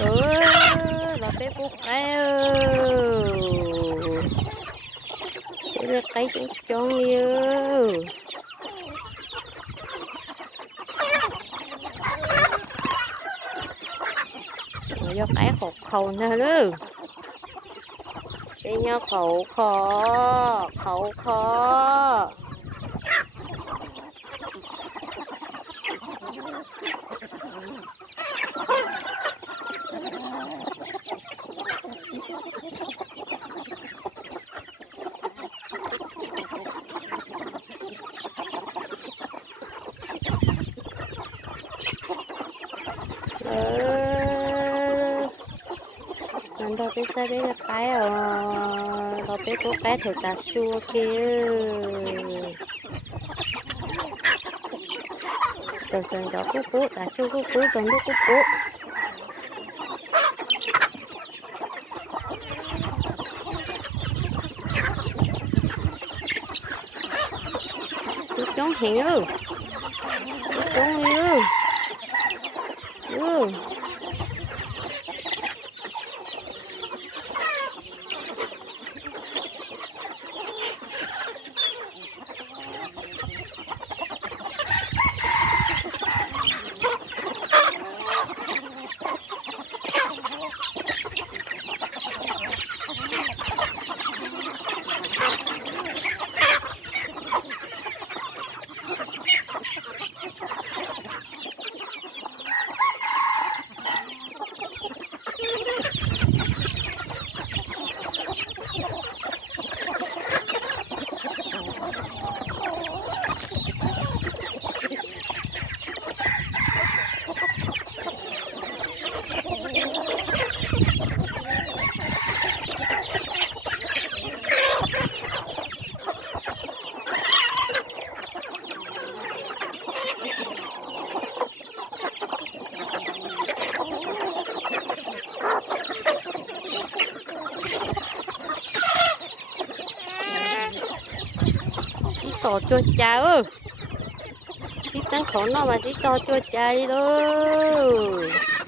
เออเราไปปลุกแล้วเลือกไก่จุ๊จงเยอะยกไอ้ขอกเขาเนอะลูกเป็ยอเขาคอเขาคอ ăn đồ bé sao bé là cái ở đồ bé có cái thử tà xua kia đồ sơn đồ cú cú tà xua cú cú đồ nước cú cú Don't hear. Don't hear. Ooh. ต่อจวดใจเอที่ตั้งของนอกมาที่ต่อจวดใจเลย